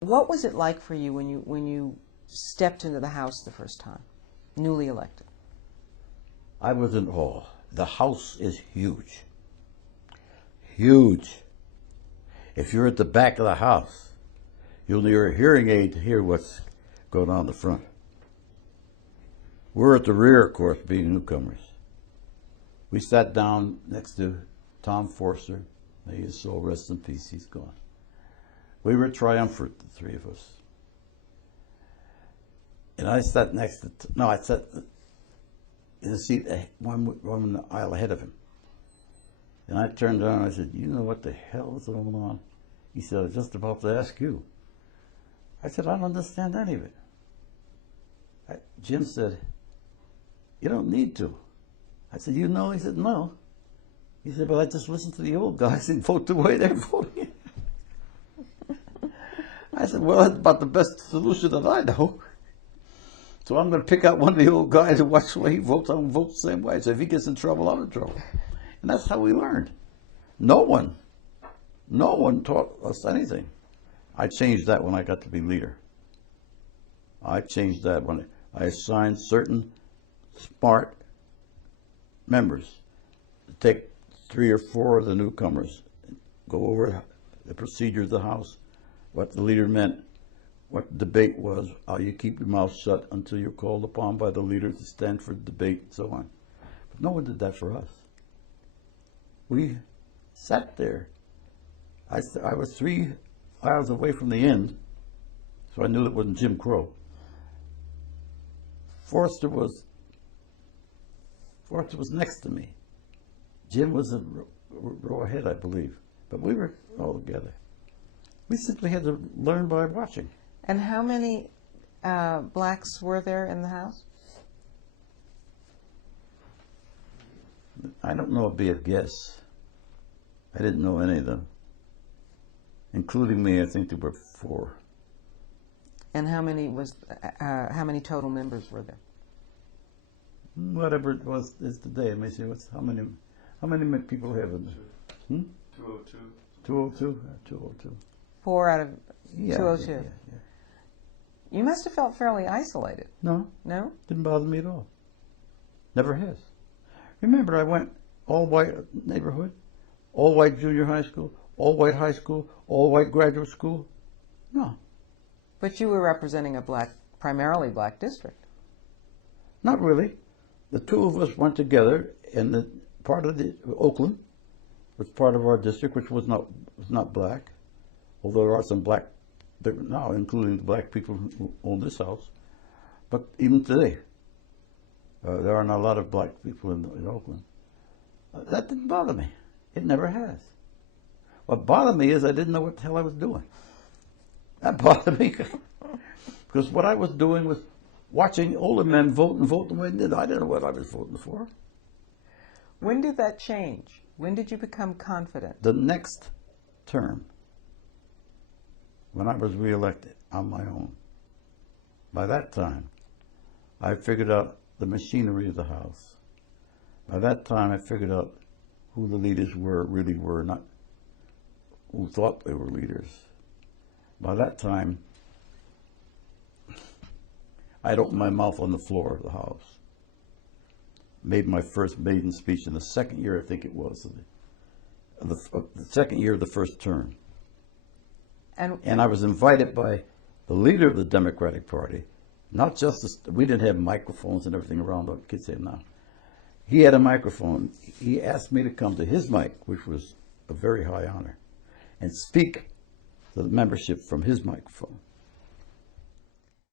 What was it like for you when you stepped into the House the first time, newly elected? I was in awe. The House is huge. Huge. If you're at the back of the House, you'll need a hearing aid to hear what's going on in the front. We're at the rear, of course, being newcomers. We sat down next to Tom Forster. May his soul rest in peace, he's gone. We were triumphant, the three of us. And I sat next to, no, I sat in the seat, one in the aisle ahead of him. And I turned around and I said, you know what the hell is going on? He said, I was just about to ask you. I said, I don't understand any of it. Jim said, you don't need to. I said, you know? He said, no. He said, but I just listened to the old guys and vote the way they're voting. I said, well, that's about the best solution that I know. So I'm going to pick out one of the old guys and watch the way he votes. I'm going to vote the same way. So if he gets in trouble, I'm in trouble. And that's how we learned. No one taught us anything. I changed that when I got to be leader. I changed that when I assigned certain smart members to take 3 or 4 of the newcomers, go over the procedure of the House, what the leader meant, what the debate was, how you keep your mouth shut until you're called upon by the leader to stand for the debate, and so on. But no one did that for us. We sat there. I was 3 aisles away from the end, so I knew it wasn't Jim Crow. Forster was next to me. Jim was a row ahead, I believe. But we were all together. We simply had to learn by watching. And how many blacks were there in the House? I don't know, it'd be a guess. I didn't know any of them. Including me, I think there were 4. And how many total members were there? Whatever it was is today. Let me see, how many people have in there? 202. 202? 202. 4 out of Yeah, 202. Yeah. You must have felt fairly isolated. No. No? Didn't bother me at all. Never has. Remember, I went all-white neighborhood, all-white junior high school, all-white high school, all-white graduate school. No. But you were representing a primarily black district. Not really. The 2 of us went together, and the part of the Oakland was part of our district, which was not black, although there are some black now, including the black people who own this house. But even today, there are not a lot of black people in Oakland. That didn't bother me. It never has. What bothered me is I didn't know what the hell I was doing. That bothered me because what I was doing was watching older men vote the way they did. I didn't know what I was voting for. When did that change? When did you become confident? The next term, when I was reelected on my own, by that time, I figured out the machinery of the House. By that time, I figured out who the leaders really were, not who thought they were leaders. By that time, I'd opened my mouth on the floor of the House. Made my first maiden speech in the second year, I think it was, the second year of the first term. And I was invited by the leader of the Democratic Party, not just, we didn't have microphones and everything around like kids have now. He had a microphone. He asked me to come to his mic, which was a very high honor, and speak to the membership from his microphone.